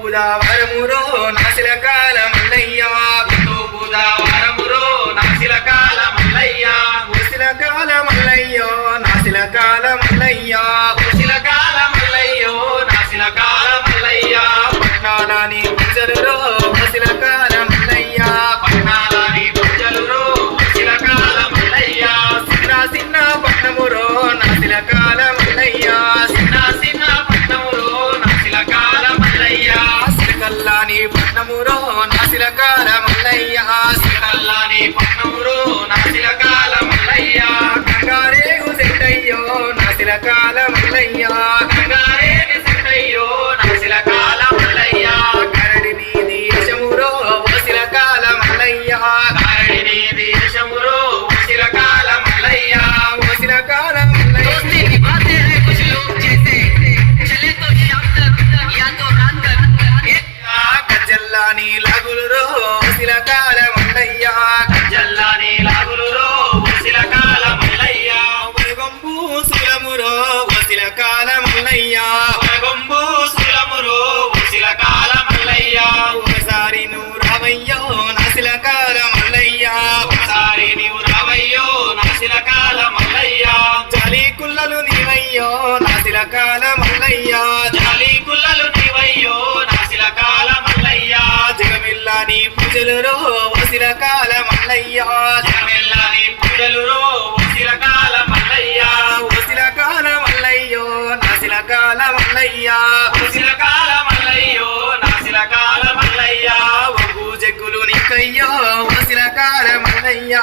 బుధవారమురో నాసిల కాలమల్లయ్య బుధవారమురో నాసిల కాలమల్లయ్య ఉసిల కాలమల్లయ్యో నాసిల కాలమల్లయ్య ఉసిల కాలమల్లయ్యో నాసిల కాలమల్లయ్య పట్నాలని గుంజలురో ఉసిల కాలమల్లయ్య పట్నాలని గుంజలురో ఉసిల కాలమల్లయ్య సిన్న సిన్న పట్నమురో నాసిల కాలమల్లయ్య సిన్న సిన్న పట్నమురో నాసిల కాలమల్లయ్య కల్లాని పట్నమురో నాసిల కాలమల్లయ్య కల్లాని పట్నమురో నాసిల కాలమల్లయ్య గంగారేగు సెట్టయ్యో నాసిల కాలమల్లయ్య గంగారేగు సెట్టయ్యో నాసిల కాలమల్లయ్య కరడి నీది యశమురో వసిల కాలమల్లయ్య కరడి నీది యశమురో వసిల కాలమల్లయ్య వసిల కాలమల్లయ్య గజ్జల్లాని లాగులురో వసిల కాలమల్లయ్య గజ్జల్లాని లాగులురో వసిల కాలమల్లయ్య వరగొంబు సులమురో వసిల కాలమల్లయ్య వరగొంబు సులమురో వసిల కాలమల్లయ్య ఒకసారి నువ్వు రావయ్యో నాసిల కాలమల్లయ్య ఒకసారి నువ్వు రావయ్యో నాసిల కాలమల్లయ్య జాలి కుల్లలు నీవయ్యో నాసిల కాలమల్లయ్య జాలి కుల్లలు నీవయ్యో నాసిల కాలమల్లయ్య జగమిల్లాని పూజలురో వసిల కాలమల్లయ్య జగమిల్లాని పూజలురో వసిల కాలమల్లయ్య వసిల కాలమల్లయ్యో నాసిల కాలమల్లయ్య వసిల కాలమల్లయ్యో నాసిల కాలమల్లయ్య ఒగ్గు జగ్గులు నీకయ్యో వసిల కాలమల్లయ్య